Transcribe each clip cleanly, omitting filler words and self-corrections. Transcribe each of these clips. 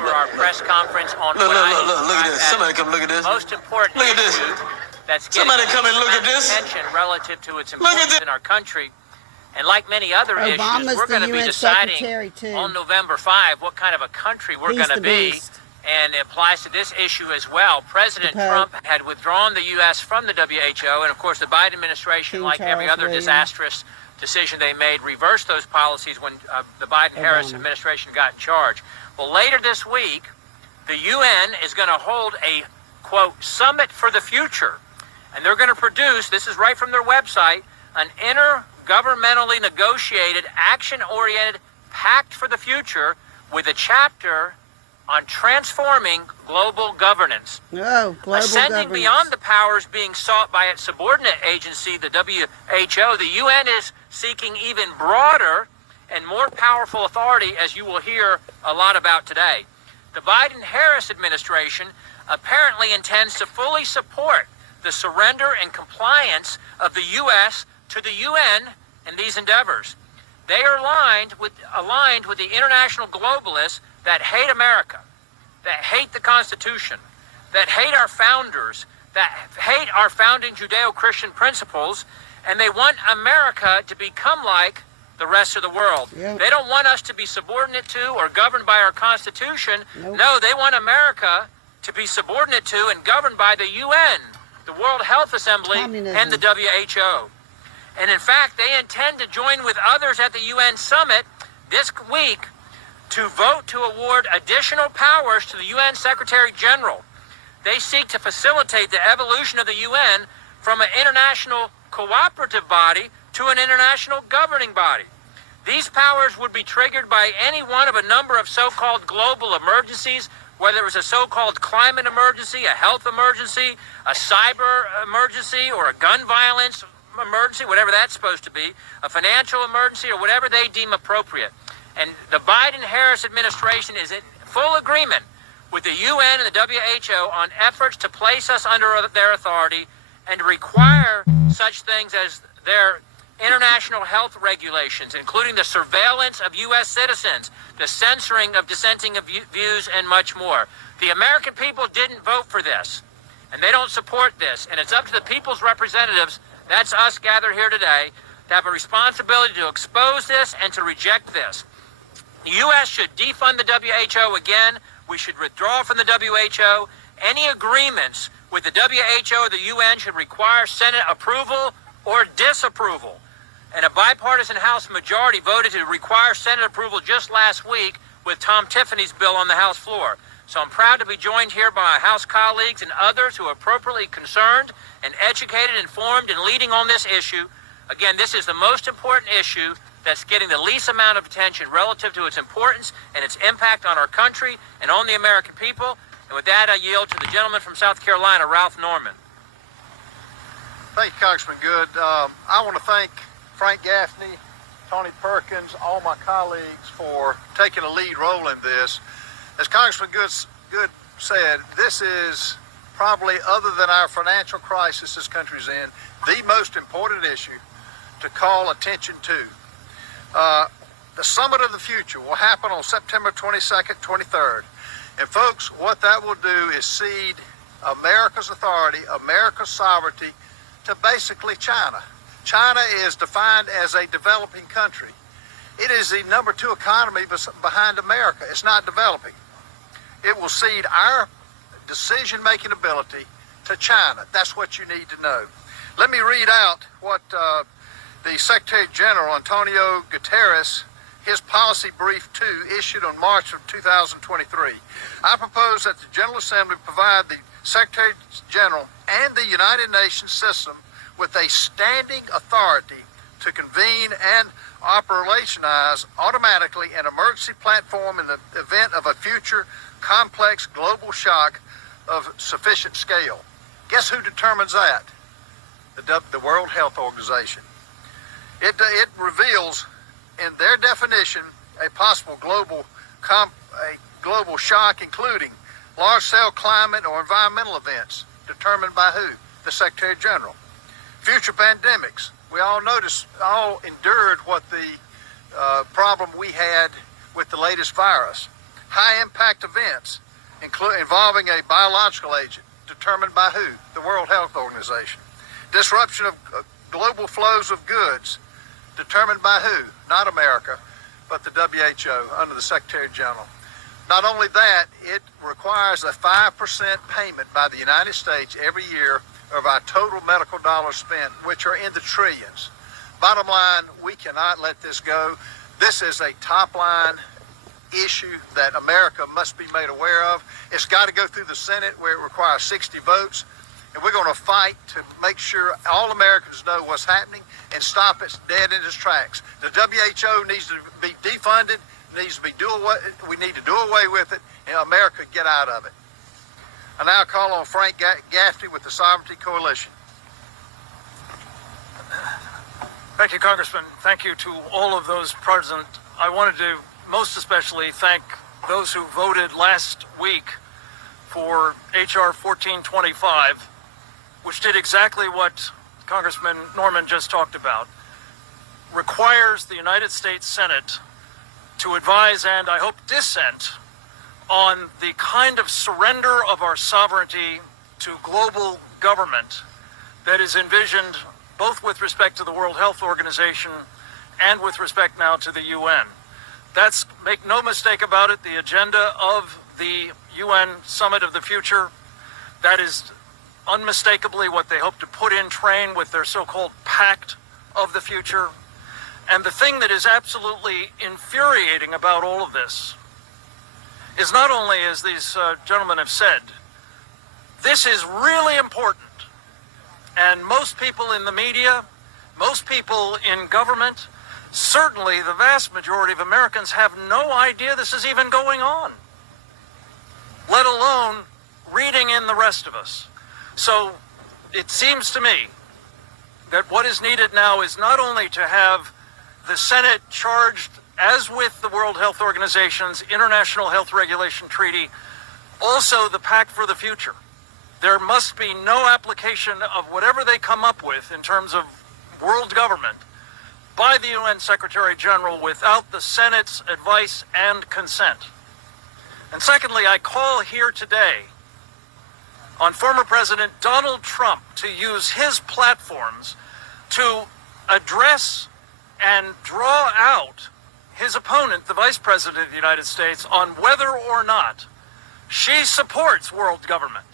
for our press conference on look at this. Somebody come look at this. Most important look at this. That's getting Somebody come and look at this. attention relative to its importance in our country. And like many other issues, we're going to be deciding on November 5 what kind of a country we're going to be. And it applies to this issue as well. President Trump had withdrawn the U.S. from the WHO, and of course the Biden administration, like every other disastrous decision they made, reversed those policies when the Biden-Harris administration got in charge. Well, later this week, the UN is going to hold a, quote, summit for the future. And they're going to produce, this is right from their website, an intergovernmentally negotiated, action-oriented pact for the future with a chapter on transforming global governance. Ascending beyond the powers being sought by its subordinate agency, the WHO, the UN is seeking even broader and more powerful authority, as you will hear a lot about today. The Biden-Harris administration apparently intends to fully support the surrender and compliance of the U.S. to the UN in these endeavors. They are aligned with the international globalists that hate America, that hate the Constitution, that hate our founders, that hate our founding Judeo-Christian principles, and they want America to become like the rest of the world. Yep. They don't want us to be subordinate to or governed by our Constitution. Nope. No, they want America to be subordinate to and governed by the UN, the World Health Assembly, and the WHO. And in fact, they intend to join with others at the UN summit this week to vote to award additional powers to the UN Secretary General. They seek to facilitate the evolution of the UN from an international cooperative body to an international governing body. These powers would be triggered by any one of a number of so-called global emergencies, whether it was a so-called climate emergency, a health emergency, a cyber emergency, or a gun violence emergency, whatever that's supposed to be, a financial emergency, or whatever they deem appropriate. And the Biden-Harris administration is in full agreement with the UN and the WHO on efforts to place us under their authority and to require such things as their international health regulations, including the surveillance of U.S. citizens, the censoring of dissenting views, and much more. The American people didn't vote for this, and they don't support this, and it's up to the people's representatives, that's us gathered here today, to have a responsibility to expose this and to reject this. The U.S. should defund the WHO again. We should withdraw from the WHO. Any agreements with the WHO or the UN should require Senate approval or disapproval. And a bipartisan House majority voted to require Senate approval just last week with Tom Tiffany's bill on the House floor. So I'm proud to be joined here by my House colleagues and others who are appropriately concerned and educated, informed, and leading on this issue. Again, this is the most important issue that's getting the least amount of attention relative to its importance and its impact on our country and on the American people. And with that, I yield to the gentleman from South Carolina, Ralph Norman. Thank you, Congressman Good. I want to thank Frank Gaffney, Tony Perkins, all my colleagues for taking a lead role in this. As Congressman Good said, this is probably, other than our financial crisis this country's in, the most important issue to call attention to. The Summit of the Future will happen on September 22nd, 23rd. And folks, what that will do is cede America's authority, America's sovereignty to basically China. China is defined as a developing country. It is the number 2 economy behind America. It's not developing. It will cede our decision-making ability to China. That's what you need to know. Let me read out what the Secretary General, Antonio Guterres, his policy brief 2, issued on March of 2023. I propose that the General Assembly provide the Secretary General and the United Nations system with a standing authority to convene and operationalize automatically an emergency platform in the event of a future complex global shock of sufficient scale. Guess who determines that? The World Health Organization. It reveals in their definition a possible global shock, including large-scale climate or environmental events, determined by who? The Secretary General. Future pandemics. We all endured what the problem we had with the latest virus. high-impact events involving a biological agent determined by who? The World Health Organization. Disruption of global flows of goods determined by who? Not America, but the WHO under the Secretary General. Not only that, it requires a 5% payment by the United States every year of our total medical dollars spent, which are in the trillions. Bottom line, we cannot let this go. This is a top-line issue that America must be made aware of. It's got to go through the Senate where it requires 60 votes. And we're going to fight to make sure all Americans know what's happening and stop it dead in its tracks. The WHO needs to be defunded, needs to be we need to do away with it, and America get out of it. I now call on Frank Gaffney with the Sovereignty Coalition. Thank you, Congressman. Thank you to all of those present. I wanted to most especially thank those who voted last week for H.R. 1425, which did exactly what Congressman Norman just talked about. Requires the United States Senate to advise and, I hope, dissent on the kind of surrender of our sovereignty to global government that is envisioned both with respect to the World Health Organization and with respect now to the UN. That's, make no mistake about it, the agenda of the UN Summit of the Future. That is unmistakably what they hope to put in train with their so-called Pact of the Future. And the thing that is absolutely infuriating about all of this is not only, as these gentlemen have said, this is really important. And most people in the media, most people in government, certainly the vast majority of Americans have no idea this is even going on, let alone reading in the rest of us. So it seems to me that what is needed now is not only to have the Senate charged, as with the World Health Organization's International Health Regulation Treaty, also the Pact for the Future. There must be no application of whatever they come up with in terms of world government by the UN Secretary General without the Senate's advice and consent. And secondly, I call here today on former President Donald Trump to use his platforms to address and draw out his opponent, the Vice President of the United States, on whether or not she supports world government.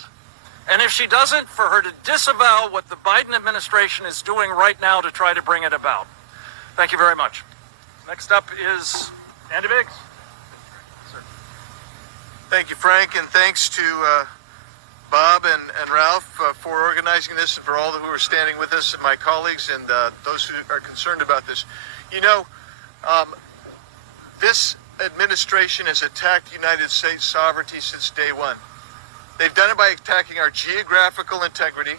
And if she doesn't, for her to disavow what the Biden administration is doing right now to try to bring it about. Thank you very much. Next up is Andy Biggs. Thank you, Frank, and thanks to Bob and Ralph for organizing this, and for all who are standing with us, and my colleagues, and those who are concerned about this. You know, this administration has attacked United States sovereignty since day one. They've done it by attacking our geographical integrity,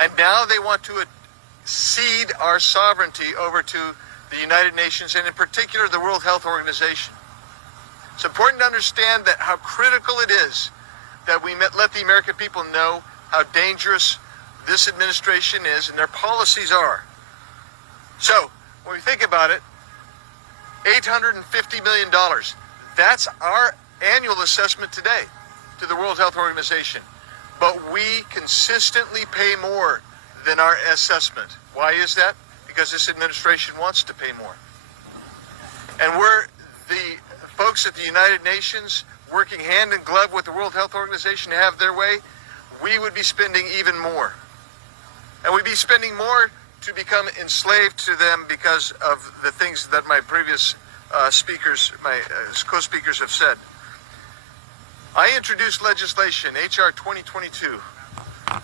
and now they want to cede our sovereignty over to the United Nations, and in particular the World Health Organization. It's important to understand that how critical it is that we let the American people know how dangerous this administration is and their policies are. So, when we think about it, $850 million, that's our annual assessment today to the World Health Organization. But we consistently pay more than our assessment. Why is that? Because this administration wants to pay more. And we're the folks at the United Nations working hand in glove with the World Health Organization to have their way, we would be spending even more. And we'd be spending more to become enslaved to them because of the things that my previous speakers, my co-speakers have said. I introduced legislation, H.R. 2022,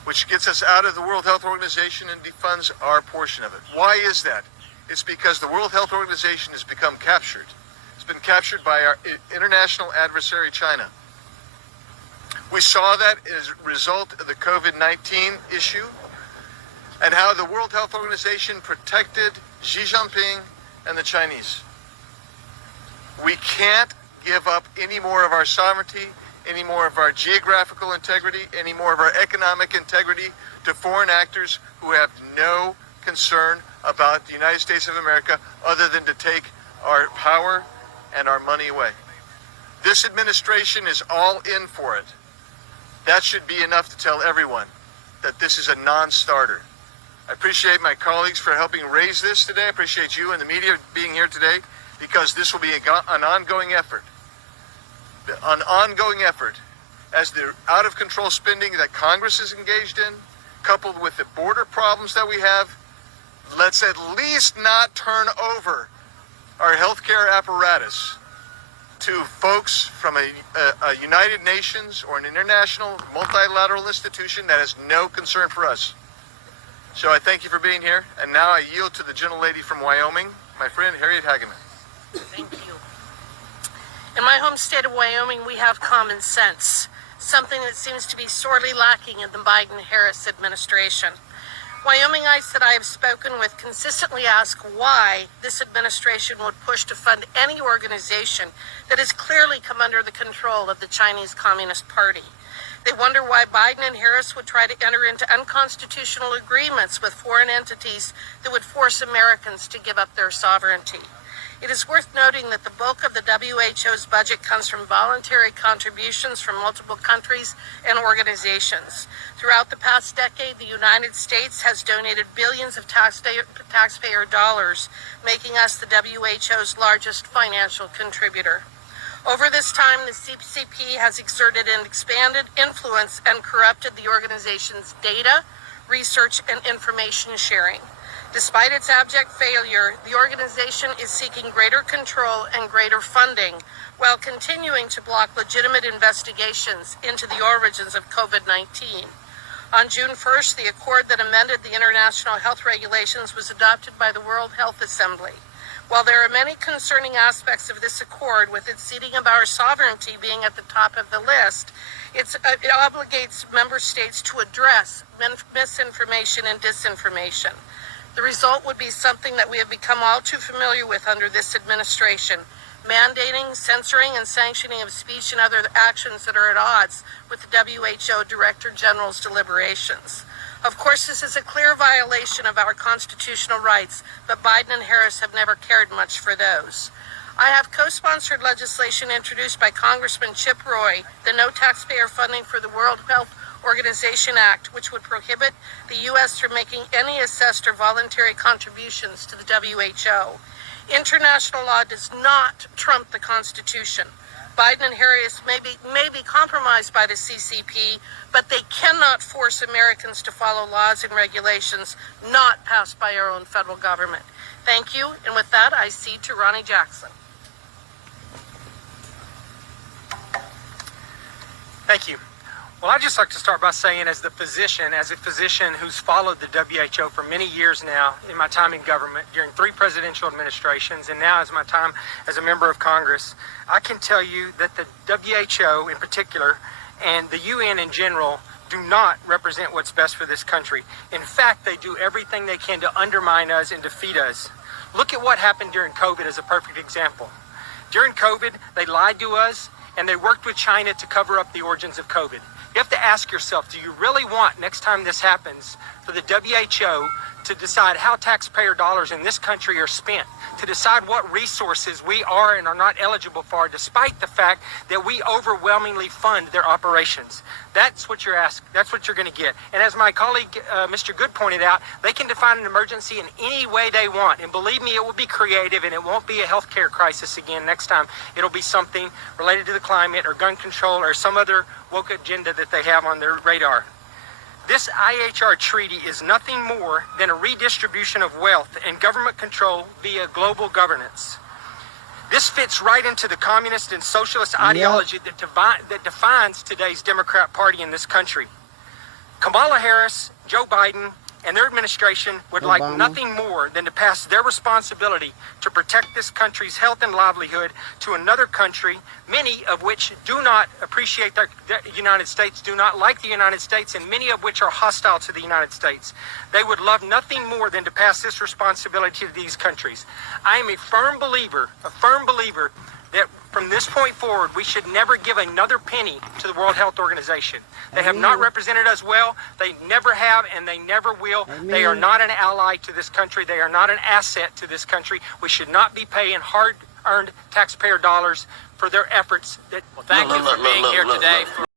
which gets us out of the World Health Organization and defunds our portion of it. Why is that? It's because the World Health Organization has become captured. It's been captured by our international adversary, China. We saw that as a result of the COVID-19 issue and how the World Health Organization protected Xi Jinping and the Chinese. We can't give up any more of our sovereignty, any more of our geographical integrity, any more of our economic integrity to foreign actors who have no concern about the United States of America other than to take our power and our money away. This administration is all in for it. That should be enough to tell everyone that this is a non-starter. I appreciate my colleagues for helping raise this today. I appreciate you and the media being here today, because this will be an ongoing effort. An ongoing effort as the out-of-control spending that Congress is engaged in, coupled with the border problems that we have. Let's at least not turn over our healthcare apparatus to folks from a United Nations or an international multilateral institution that has no concern for us. So I thank you for being here, and now I yield to the gentlelady from Wyoming, my friend Harriet Hageman. Thank you. In my home state of Wyoming, we have common sense, something that seems to be sorely lacking in the Biden-Harris administration. Wyomingites that I have spoken with consistently ask why this administration would push to fund any organization that has clearly come under the control of the Chinese Communist Party. They wonder why Biden and Harris would try to enter into unconstitutional agreements with foreign entities that would force Americans to give up their sovereignty. It is worth noting that the bulk of the WHO's budget comes from voluntary contributions from multiple countries and organizations. Throughout the past decade, the United States has donated billions of taxpayer dollars, making us the WHO's largest financial contributor. Over this time, the CCP has exerted an expanded influence and corrupted the organization's data, research, and information sharing. Despite its abject failure, the organization is seeking greater control and greater funding while continuing to block legitimate investigations into the origins of COVID-19. On June 1st, the accord that amended the international health regulations was adopted by the World Health Assembly. While there are many concerning aspects of this accord, with its ceding of our sovereignty being at the top of the list, it obligates member states to address misinformation and disinformation. The result would be something that we have become all too familiar with under this administration: mandating, censoring, and sanctioning of speech and other actions that are at odds with the WHO Director General's deliberations. Of course, this is a clear violation of our constitutional rights, but Biden and Harris have never cared much for those. I have co-sponsored legislation introduced by Congressman Chip Roy, the No Taxpayer Funding for the World Health Organization Act, which would prohibit the U.S. from making any assessed or voluntary contributions to the WHO. International law does not trump the Constitution. Biden and Harris may be compromised by the CCP, but they cannot force Americans to follow laws and regulations not passed by our own federal government. Thank you, and with that, I cede to Ronnie Jackson. Thank you. Well, I'd just like to start by saying, as a physician who's followed the WHO for many years now, in my time in government, during 3 presidential administrations, and now as my time as a member of Congress, I can tell you that the WHO in particular and the UN in general do not represent what's best for this country. In fact, they do everything they can to undermine us and defeat us. Look at what happened during COVID as a perfect example. During COVID, they lied to us, and they worked with China to cover up the origins of COVID. You have to ask yourself, do you really want, next time this happens, for the WHO to decide how taxpayer dollars in this country are spent, to decide what resources we are and are not eligible for, despite the fact that we overwhelmingly fund their operations? That's what you're asking. That's what you're going to get. And as my colleague, Mr. Good, pointed out, they can define an emergency in any way they want. And believe me, it will be creative, and it won't be a healthcare crisis again next time. It'll be something related to the climate or gun control or some other woke agenda that they have on their radar. This IHR treaty is nothing more than a redistribution of wealth and government control via global governance. This fits right into the communist and socialist ideology that defines today's Democrat Party in this country. Kamala Harris, Joe Biden, and their administration would like nothing more than to pass their responsibility to protect this country's health and livelihood to another country, many of which do not appreciate the United States, do not like the United States, and many of which are hostile to the United States. They would love nothing more than to pass this responsibility to these countries. I am a firm believer that from this point forward, we should never give another penny to the World Health Organization. They have not represented us well. They never have, and they never will. They are not an ally to this country. They are not an asset to this country. We should not be paying hard-earned taxpayer dollars for their efforts. Well, thank you for being here today.